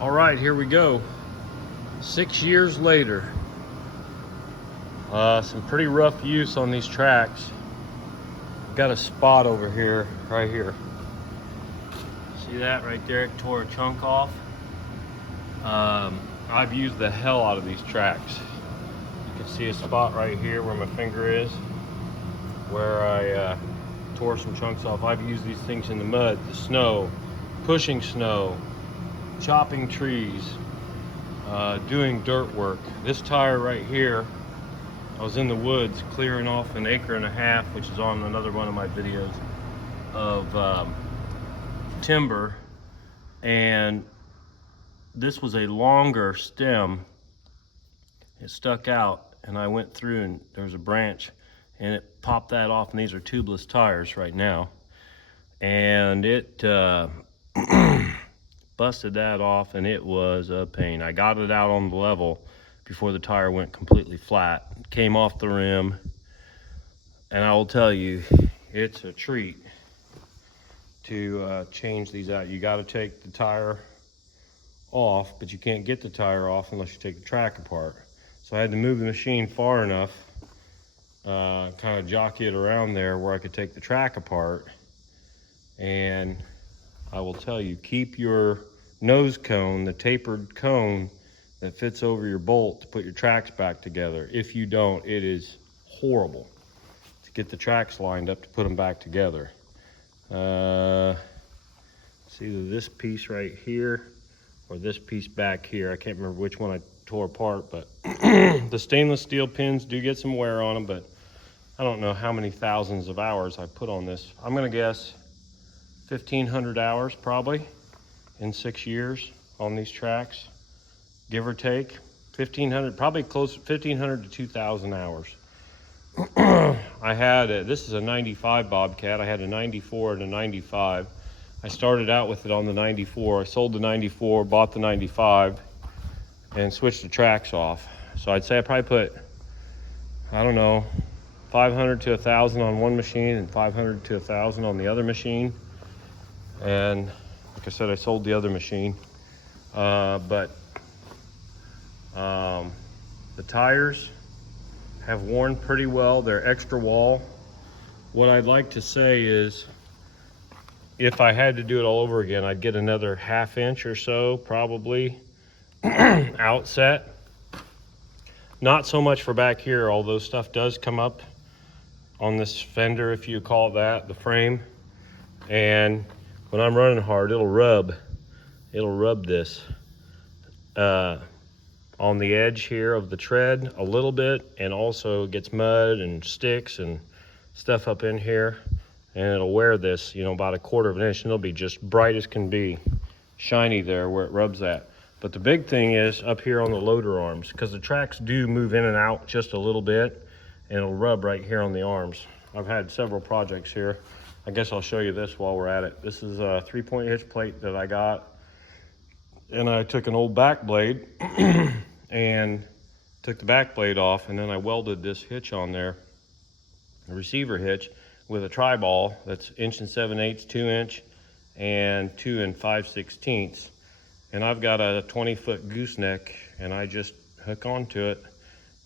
All right, here we go. 6 years later. Some pretty rough use on these tracks. Got a spot over here, right here. See that right there? It tore a chunk off. I've used the hell out of these tracks. You can see a spot right here where my finger is, where I tore some chunks off. I've used these things in the mud, the snow, pushing snow, chopping trees, doing dirt work. This tire right here, I was in the woods clearing off 1.5 acres, which is on another one of my videos, of timber, and this was a longer stem. It stuck out, and I went through and there was a branch and it popped that off, and these are tubeless tires right now, and it busted that off, and it was a pain. I got it out on the level before the tire went completely flat. It came off the rim, and I will tell you, it's a treat to change these out. You got to take the tire off, but you can't get the tire off unless you take the track apart. So I had to move the machine far enough, kind of jockey it around there where I could take the track apart. And I will tell you, keep your nose cone, the tapered cone that fits over your bolt to put your tracks back together. If you don't, it is horrible to get the tracks lined up to put them back together. It's either this piece right here or this piece back here. I can't remember which one I tore apart, but the stainless steel pins do get some wear on them, but I don't know how many thousands of hours I put on this. I'm gonna guess 1,500 hours probably in 6 years on these tracks, give or take. 1,500, probably close, 1,500 to 2,000 hours. I had this is a 95 Bobcat. I had a 94 and a 95. I started out with it on the 94. I sold the 94, bought the 95, and switched the tracks off. So I'd say I probably put, I don't know, 500 to 1,000 on one machine and 500 to 1,000 on the other machine. And like I said, I sold the other machine. But the tires have worn pretty well. They're extra wall. What I'd like to say is, if I had to do it all over again, I'd get another 1/2 inch or so, probably, outset. Not so much for back here, although stuff does come up on this fender, if you call it that, the frame. And when I'm running hard, it'll rub this on the edge here of the tread a little bit, and also gets mud and sticks and stuff up in here, and it'll wear this, you know, about 1/4 of an inch, and it'll be just bright as can be, shiny there where it rubs at. But the big thing is up here on the loader arms, because the tracks do move in and out just a little bit, and it'll rub right here on the arms. I've had several projects here. I guess I'll show you this while we're at it. This is a 3-point hitch plate that I got, and I took an old back blade and took the back blade off, and then I welded this hitch on there, a receiver hitch, with a tri-ball that's 1 7/8, 2 inch, and 2 5/16. And I've got a 20-foot gooseneck, and I just hook onto it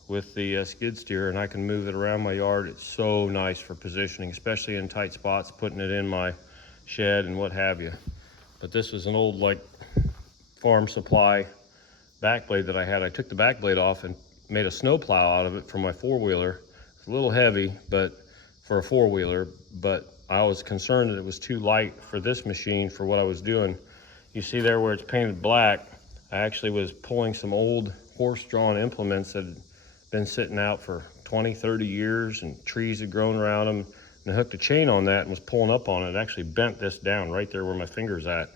with the skid steer, and I can move it around my yard. It's so nice for positioning, especially in tight spots, putting it in my shed and what have you. But this is an old, like, farm supply back blade that I had. I took the back blade off and made a snow plow out of it for my 4-wheeler. It's a little heavy, but for a 4-wheeler, but I was concerned that it was too light for this machine for what I was doing. You see there where it's painted black, I actually was pulling some old horse-drawn implements that had been sitting out for 20, 30 years, and trees had grown around them, and I hooked a chain on that and was pulling up on it. It actually bent this down right there where my finger's at.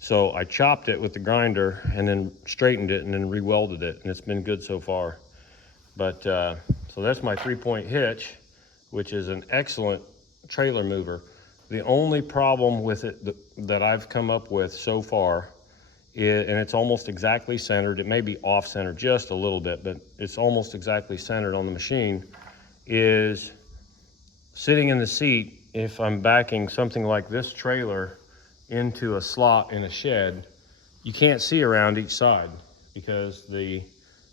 So I chopped it with the grinder and then straightened it and then re-welded it, and it's been good so far. But so that's my 3-point hitch, which is an excellent trailer mover. The only problem with it that I've come up with so far, and it's almost exactly centered, it may be off center just a little bit, but it's almost exactly centered on the machine, is sitting in the seat. If I'm backing something like this trailer into a slot in a shed, you can't see around each side because the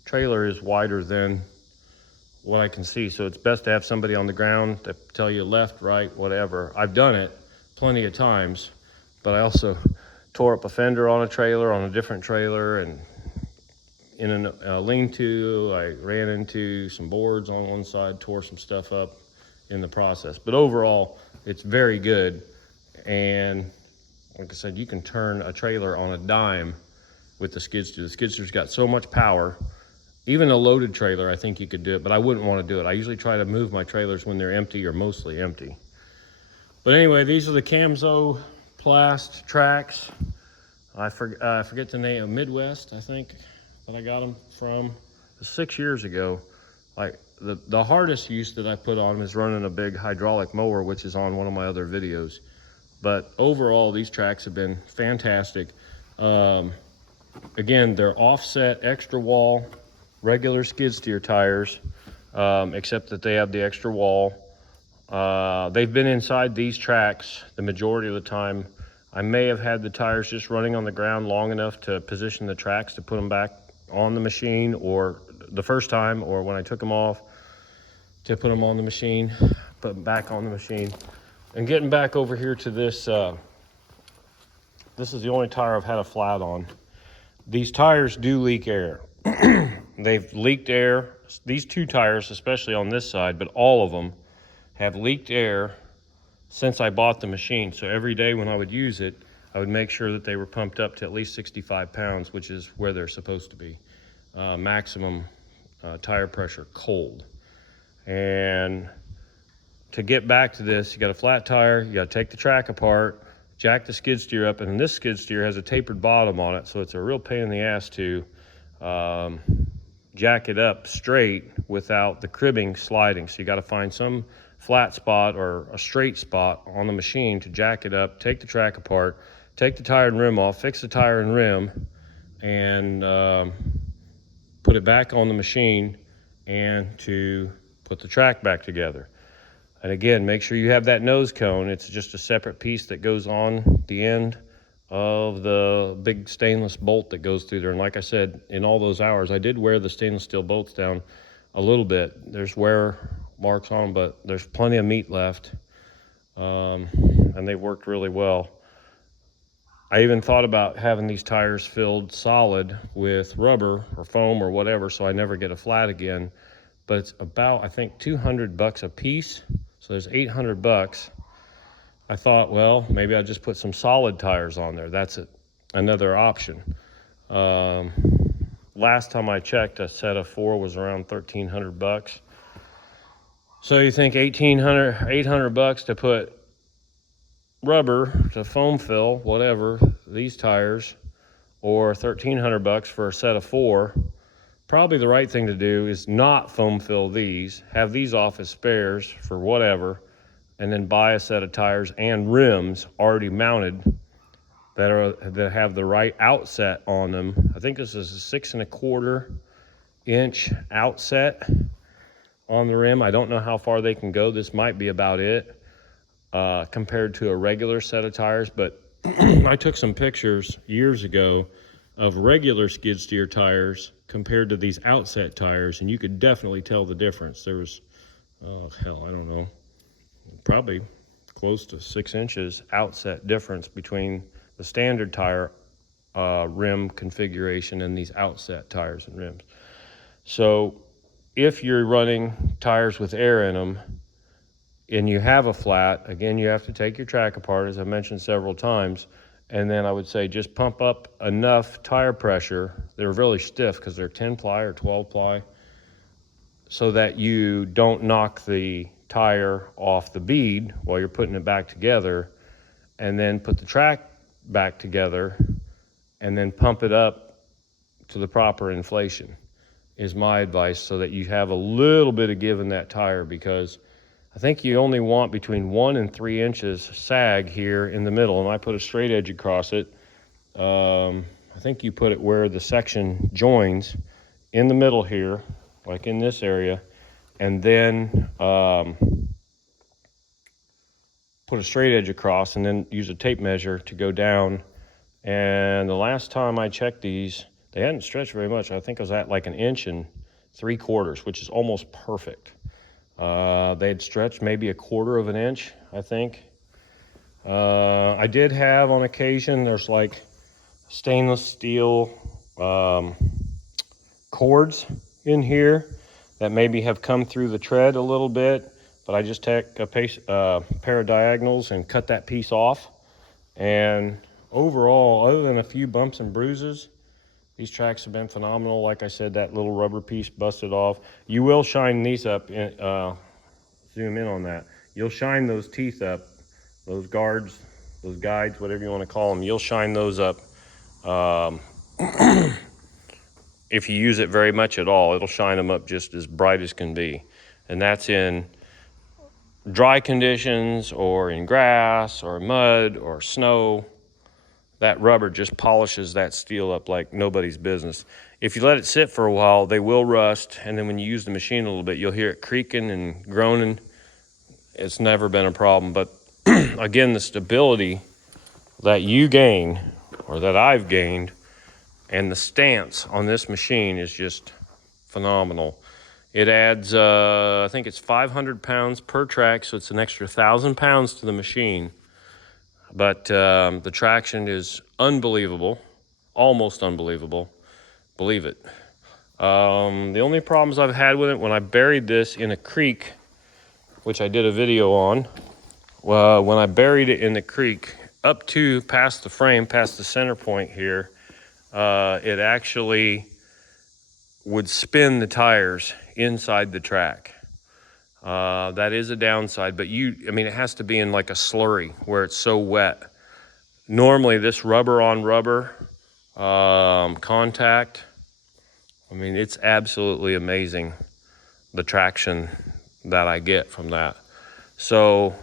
trailer is wider than what I can see. So it's best to have somebody on the ground to tell you left, right, whatever. I've done it plenty of times, but I also tore up a fender on a trailer, on a different trailer, and in a lean-to, I ran into some boards on one side, tore some stuff up in the process. But overall, it's very good. And like I said, you can turn a trailer on a dime with the skid steer. The skid steer's got so much power. Even a loaded trailer, I think you could do it, but I wouldn't want to do it. I usually try to move my trailers when they're empty or mostly empty. But anyway, these are the Camso Plast tracks. I forget the name, Midwest, I think, that I got them from 6 years ago. Like the hardest use that I put on them is running a big hydraulic mower, which is on one of my other videos. But overall, these tracks have been fantastic. Again, they're offset extra wall, regular skid steer tires, except that they have the extra wall. They've been inside these tracks the majority of the time. I may have had the tires just running on the ground long enough to position the tracks to put them back on the machine, or the first time, or when I took them off to put them on the machine, put them back on the machine. And getting back over here to this, this is the only tire I've had a flat on. These tires do leak air. They've leaked air. These two tires, especially on this side, but all of them have leaked air since I bought the machine. So every day when I would use it, I would make sure that they were pumped up to at least 65 pounds, which is where they're supposed to be. Maximum tire pressure cold. And to get back to this, you got a flat tire, you got to take the track apart, jack the skid steer up, and this skid steer has a tapered bottom on it, so it's a real pain in the ass to jack it up straight without the cribbing sliding. So you got to find some flat spot or a straight spot on the machine to jack it up, take the track apart, take the tire and rim off, fix the tire and rim, and put it back on the machine, and to put the track back together. And again, make sure you have that nose cone. It's just a separate piece that goes on the end of the big stainless bolt that goes through there. And like I said, in all those hours, I did wear the stainless steel bolts down a little bit. There's wear marks on them, but there's plenty of meat left. And they worked really well. I even thought about having these tires filled solid with rubber or foam or whatever, so I never get a flat again. But it's about, I think, $200 a piece. So there's $800. I thought, well, maybe I'll just put some solid tires on there. That's it. Another option. Last time I checked, a set of 4 was around $1,300. So you think $800 to put rubber to foam fill, whatever, these tires, or $1,300 for a set of 4. Probably the right thing to do is not foam fill these, have these off as spares for whatever, and then buy a set of tires and rims already mounted that have the right outset on them. I think this is a 6 1/4 inch outset on the rim. I don't know how far they can go. This might be about it compared to a regular set of tires, but I took some pictures years ago of regular skid steer tires compared to these outset tires, and you could definitely tell the difference. There was, oh hell, I don't know, probably close to 6 inches outset difference between the standard tire rim configuration and these outset tires and rims. So if you're running tires with air in them and you have a flat, again, you have to take your track apart, as I mentioned several times, and then I would say just pump up enough tire pressure. They're really stiff because they're 10 ply or 12 ply, so that you don't knock the tire off the bead while you're putting it back together, and then put the track back together and then pump it up to the proper inflation is my advice, so that you have a little bit of give in that tire, because I think you only want between 1 and 3 inches sag here in the middle, and I put a straight edge across it. I think you put it where the section joins in the middle here, like in this area, and then put a straight edge across, and then use a tape measure to go down And the last time I checked these, they hadn't stretched very much. I think I was at like 1 3/4 inches, which is almost perfect. They had stretched maybe 1/4 inch, I think. I did have on occasion, there's like stainless steel cords in here that maybe have come through the tread a little bit, but I just take a pair of diagonals and cut that piece off. And overall, other than a few bumps and bruises, these tracks have been phenomenal. Like I said, that little rubber piece busted off. You will shine these up, zoom in on that. You'll shine those teeth up, those guards, those guides, whatever you want to call them. You'll shine those up. If you use it very much at all, it'll shine them up just as bright as can be. And that's in dry conditions or in grass or mud or snow. That rubber just polishes that steel up like nobody's business. If you let it sit for a while, they will rust, and then when you use the machine a little bit, you'll hear it creaking and groaning. It's never been a problem. But again, the stability that you gain, or that I've gained, and the stance on this machine is just phenomenal. It adds, I think it's 500 pounds per track, so it's an extra 1,000 pounds to the machine. But the traction is unbelievable, almost unbelievable, believe it. The only problems I've had with it, when I buried this in a creek, which I did a video on, when I buried it in the creek, up to past the frame, past the center point here, it actually would spin the tires inside the track. That is a downside, but it has to be in like a slurry where it's so wet. Normally this rubber on rubber contact, it's absolutely amazing, the traction that I get from that. So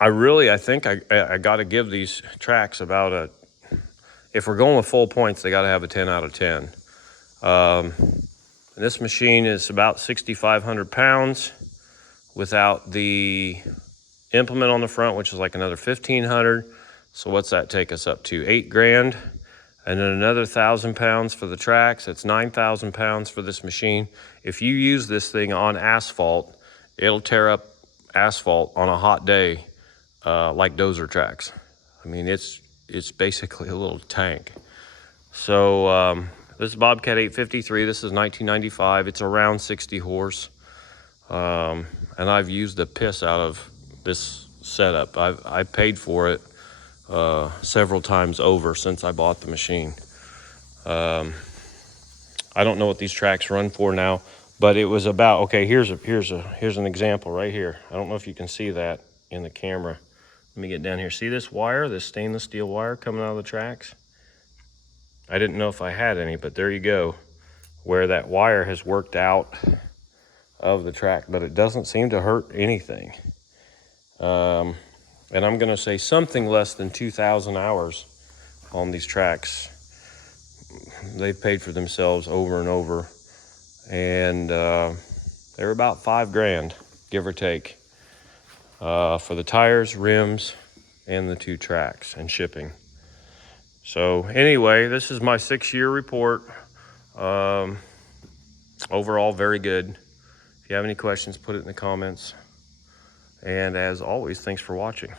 I think I got to give these tracks about if we're going with full points, they got to have a 10 out of 10. This machine is about 6,500 pounds without the implement on the front, which is like another 1,500. So what's that take us up to? 8 grand. And then another 1,000 pounds for the tracks. That's 9,000 pounds for this machine. If you use this thing on asphalt, it'll tear up asphalt on a hot day like dozer tracks. It's basically a little tank. So this is Bobcat 853. This is 1995. It's around 60 horse. And I've used the piss out of this setup. I paid for it several times over since I bought the machine. I don't know what these tracks run for now, but it was about, okay, here's an example right here. I don't know if you can see that in the camera. Let me get down here. See this wire, this stainless steel wire coming out of the tracks? I didn't know if I had any, but there you go, where that wire has worked out of the track, but it doesn't seem to hurt anything. And I'm gonna say something less than 2,000 hours on these tracks. They've paid for themselves over and over. And they're about 5 grand, give or take, for the tires, rims, and the 2 tracks and shipping. So anyway, this is my 6-year report. Overall, very good. If you have any questions, put it in the comments. And as always, thanks for watching.